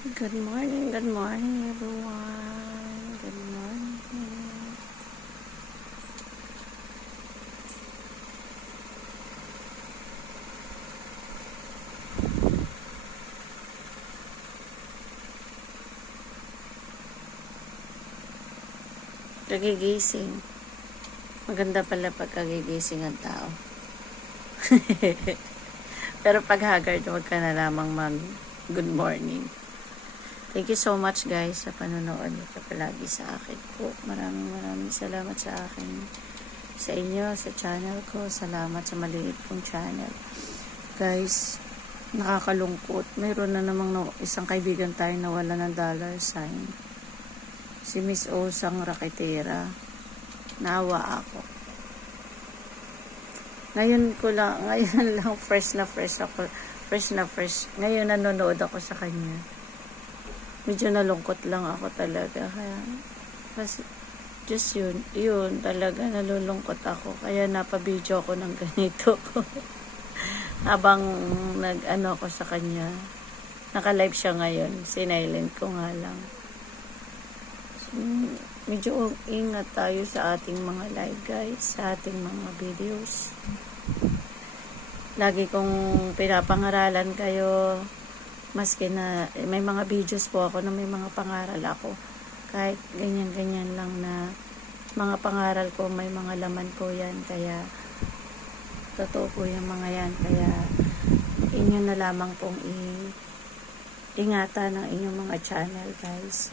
Good morning everyone. Good morning. Kagigising. Maganda pala pag kagigising ang tao. Pero pag haggard, huwag ka na lamang mag good morning. Thank you so much guys sa panonood nito palagi sa akin po. Maraming salamat sa akin, sa inyo, sa channel ko. Salamat sa maliit kong channel. Guys, nakakalungkot. Mayroon na namang isang kaibigan tayo na wala ng dollar sign. Si Miss Osang Raketera. Naawa ako. Ngayon lang fresh na fresh. Ngayon nanonood ako sa kanya. Medyo nalungkot lang ako talaga. Kasi, just yun talaga nalulungkot ako. Kaya napabidyo ako ng ganito. Habang nag-ano ako sa kanya. Naka-live siya ngayon. Sinilent ko nga lang. So, medyo ingat tayo sa ating mga live guys. Sa ating mga videos. Lagi kong pinapangaralan kayo. Maski na may mga videos po ako na may mga pangaral ako. Kahit ganyan lang na mga pangaral ko, may mga laman po yan. Kaya totoo po yung mga yan. Kaya inyo na lamang pong ingatan ng inyong mga channel guys.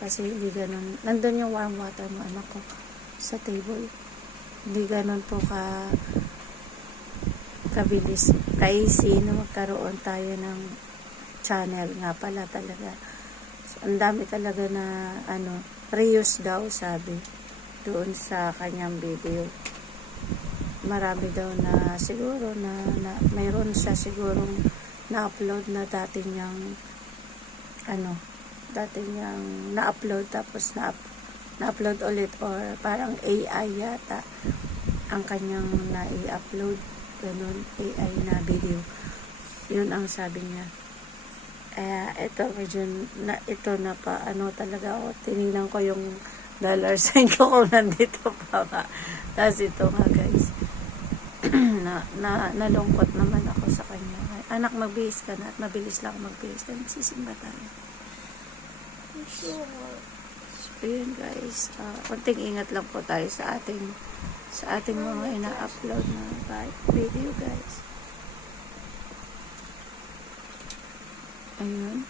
Kasi hindi ganun. Nandun yung warm water ng anak ko sa table. Hindi ganun po kabilis, ka-easy na magkaroon tayo ng channel nga pala talaga. So, ang dami talaga na reuse daw sabi doon sa kanyang video. Marami daw na siguro na mayroon siya sigurong na-upload na dati niyang na-upload tapos na-upload ulit or parang AI yata ang kanyang na-i-upload ganun, AI na video. Yun ang sabi niya. Ito medyo ito na pa talaga ako. Tinignan ko yung dollar sign ko kung nandito pa ba. Tapos ito nga guys. Nalungkot naman ako sa kanya. Anak, magbihis ka na at mabilis lang magbihis. Dahil magsisimba tayo. So, yun guys. Konting ingat lang po tayo sa ating mga ina-upload na video guys. Ayun.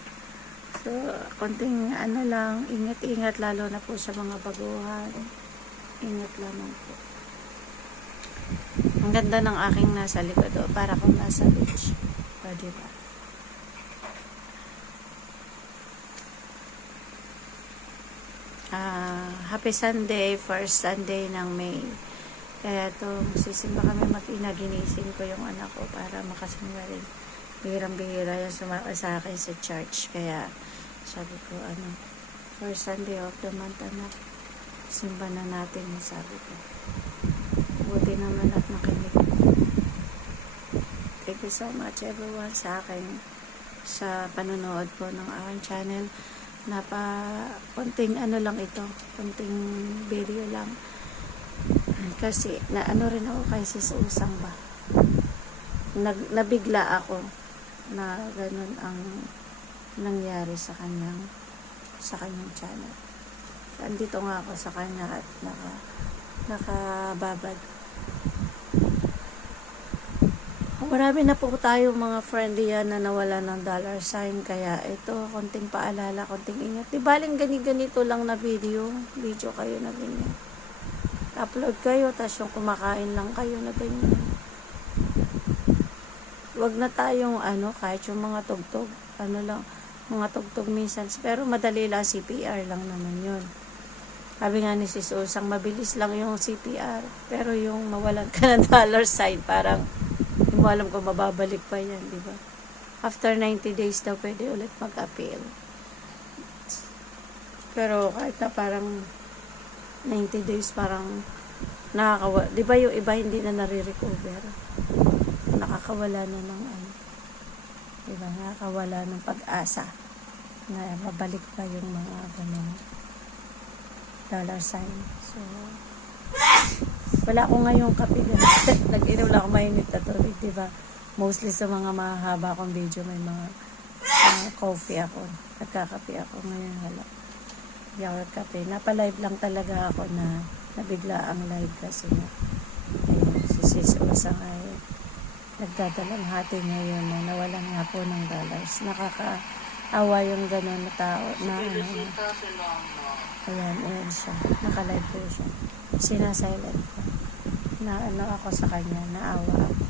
So, konting lang, ingat-ingat lalo na po sa mga baguhan. Ingat lamang po. Ang ganda ng aking nasa likod. Para kung nasa beach. O, diba? Happy Sunday, first Sunday ng May. Kaya sisimba kami mag-ina, ginising ko yung anak ko para makasimba rin. Bihirang-bihira yung sumaka sa akin sa church. Kaya sabi ko, first Sunday of the month, anak, simba na natin, sabi ko. Buti naman at nakinig. Thank you so much everyone sa akin, sa panonood po ng aking channel. Konting lang ito, konting video lang. Kasi, rin ako kay Sis Usang ba. Nabigla ako na ganun ang nangyari sa kanyang channel. Andito nga ako sa kanya at nakababad. Marami na po tayo mga friendly yan na nawala ng dollar sign. Kaya ito, konting paalala, konting ingat. Di baling ganito lang na video kayo na ganyan. Upload kayo, tas yung kumakain lang kayo na ganyan. Wag na tayong kahit yung mga tugtog, mga tugtog minsan. Pero madali lang, CPR lang naman yun. Sabi nga ni Sis Usang, mabilis lang yung CPR. Pero yung mawalan ka ng dollar sign, parang hindi mo alam kung mababalik pa yan, di ba? After 90 days daw, pwede ulit mag-appeal. Pero kahit na parang 90 days, parang di ba yung iba hindi na nare-recover? Nakakawala na ng nakakawala ng pag-asa. na mabalik pa yung mga ganun dollar sign. So, wala ako ngayong kape guys. Nag-inom lang ako mainit na tubig, diba? Mostly sa mga mahaba akong video, may mga coffee ako. Nagkakape ako ngayon, wala. Hindi ako nagkape. Napalive lang talaga ako na nabigla ang live kasi nga. Ayun, si Sis Usa ngayon. Nagdadalang hati ngayon na nawalan nga po ng dollars. Nakakaawa yung gano'n na tao na ano. Ayan siya. Nakalive po siya. Sinasilent ko. Na ano ako sa kanya, naawa ako.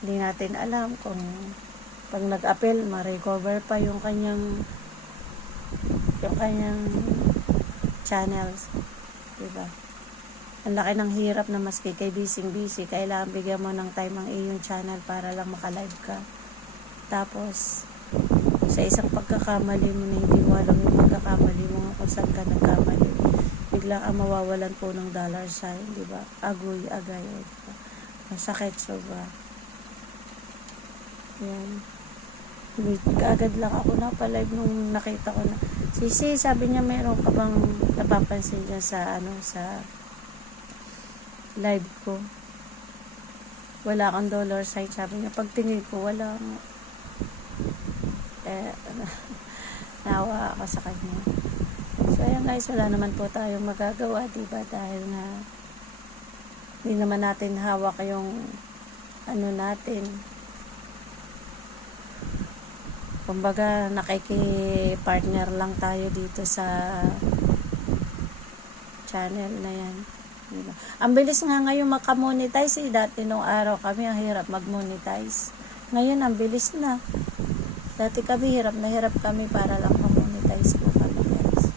Hindi natin alam kung pag nag-appel, ma-recover pa yung kanyang channels. Diba? Ang laki ng hirap na maski kay busy, kailangan bigyan mo ng time ang iyong channel para lang makalive ka. Tapos, sa isang pagkakamali mo na hindi mo alam yung pagkakamali mo nga kung saan ka nagkamali, bigla ang mawawalan po ng dollar sign, diba? Agay, diba? Masakit sobra. Yan. Kaagad lang ako napalive nung nakita ko na Sisi, sabi niya meron ka bang napapansin dyan sa sa live ko, wala kang dollar sign, sabi niya. Pagtingin ko wala nga. Nawa ako sa kanya. So ayan guys, wala naman po tayong magagawa, diba? Dahil na hindi naman natin hawak yung natin. Kumbaga, nakiki-partner lang tayo dito sa channel na yan. Diba? Ang bilis nga ngayon makamonetize eh. Dati nung araw kami, ang hirap mag-monetize. Ngayon, ang bilis na. Dati kami, hirap na hirap kami para lang ma-monetize po kami, guys.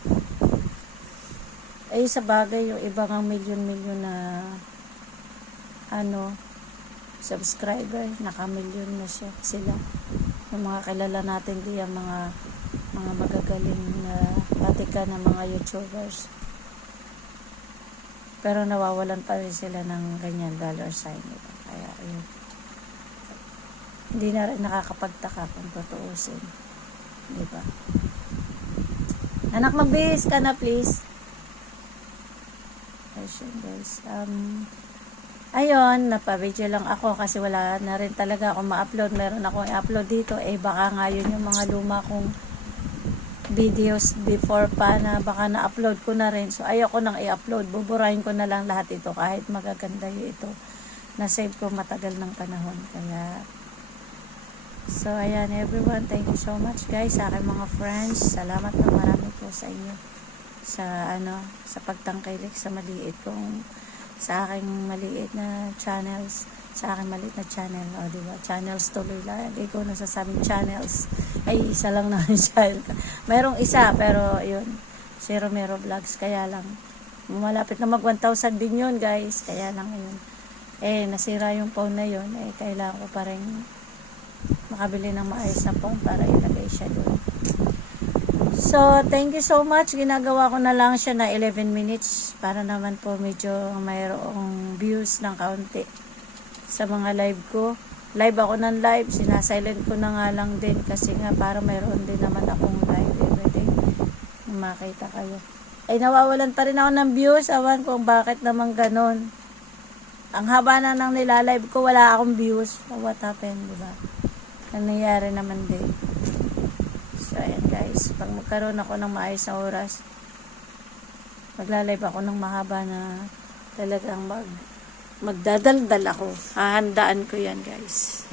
Eh, sa bagay, yung ibang milyon-milyon na subscriber, naka-milyon na sila. Yung mga kilala natin diyan, mga magagaling na patikan ng mga YouTubers. Pero nawawalan pa rin sila ng ganyan dollar sign. Diba? Kaya ayun. Hindi na rin nakakapagtaka kung tutuusin. Diba? Anak, magbihis ka na please. Ayun guys. Ayun, napavideo lang ako kasi wala na rin talaga ako ma-upload. Meron akong i-upload dito. Baka nga yun yung mga luma kong videos before pa na baka na-upload ko na rin. So, ayoko nang i-upload. Buburahin ko na lang lahat ito kahit magaganda yung ito. Na-save ko matagal ng panahon. Kaya, so, ayan everyone. Thank you so much guys sa aking mga friends. Salamat na marami po sa inyo. Sa pagtangkilik sa maliit kong sa aking maliit na channels, diba? Channels tuloy lang. Hindi ko nasasabing channels. Ay, isa lang na yung channel. Mayroong isa, pero yun, Zero Mero Vlogs. Kaya lang, malapit na mag 1,000 din yun, guys. Kaya lang yun. Nasira yung phone na yun. Kailangan ko pa rin makabili ng maayos na phone para ilagay siya doon. So, thank you so much. Ginagawa ko na lang siya na 11 minutes para naman po medyo mayroong views ng kaunti sa mga live ko. Live ako ng live. Sinasilent ko na nga lang din kasi nga para mayroon din naman akong live everyday. Makita kayo. Nawawalan pa rin ako ng views. Awan kung bakit naman ganon. Ang haba na nang nilalive ko, wala akong views. What happened, diba? Nangyayari naman din. So, ayan guys, pag magkaroon ako ng maayos na oras, magla-live ako ng mahaba na talagang magdadaldal ako. Hahandaan ko yan guys.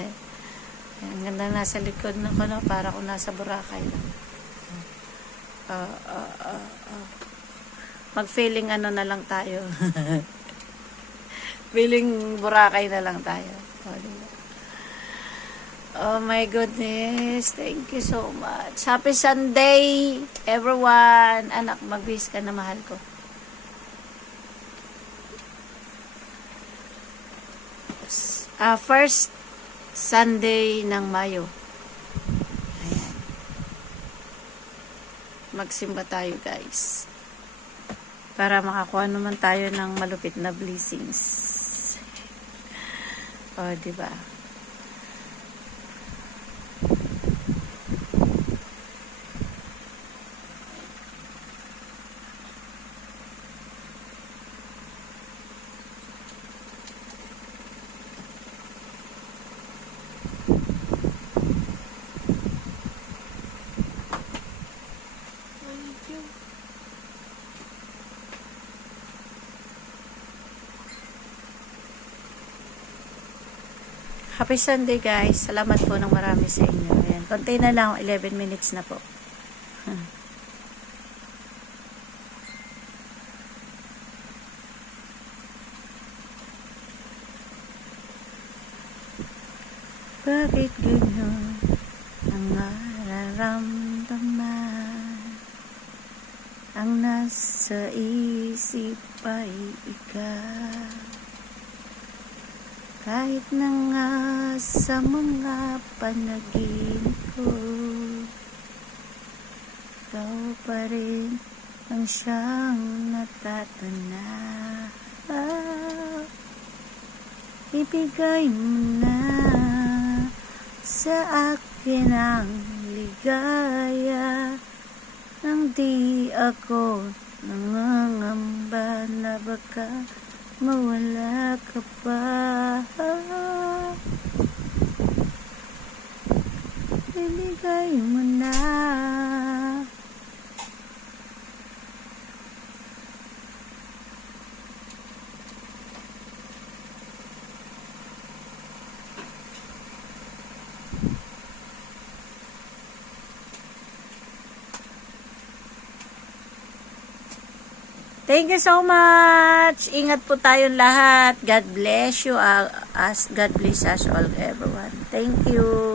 Ang ganda nasa likod na ko na, para ko nasa Boracay lang. Mag-feeling na lang tayo. Feeling Boracay na lang tayo. Oh my goodness. Thank you so much. Happy Sunday, everyone. Anak, magbihis ka na, mahal ko. First Sunday ng Mayo. Ayan. Magsimba tayo, guys. Para makakuha naman tayo ng malupit na blessings. Oh, diba? Happy Sunday guys. Salamat po ng marami sa inyo. Ayan. Konti na lang. 11 minutes na po. Bakit ganyan ang nararamdaman? Ang nasa isip ay ikaw. Kahit na nga sa mga panaginip ko, ikaw pa rin ang siyang natatanaw. Ibigay mo na sa akin ang ligaya, nang di ako nangangamba na baka mawala ka pa. Ibigay mo na. Thank you so much. Ingat po tayong lahat. God bless you. God bless us all, everyone. Thank you.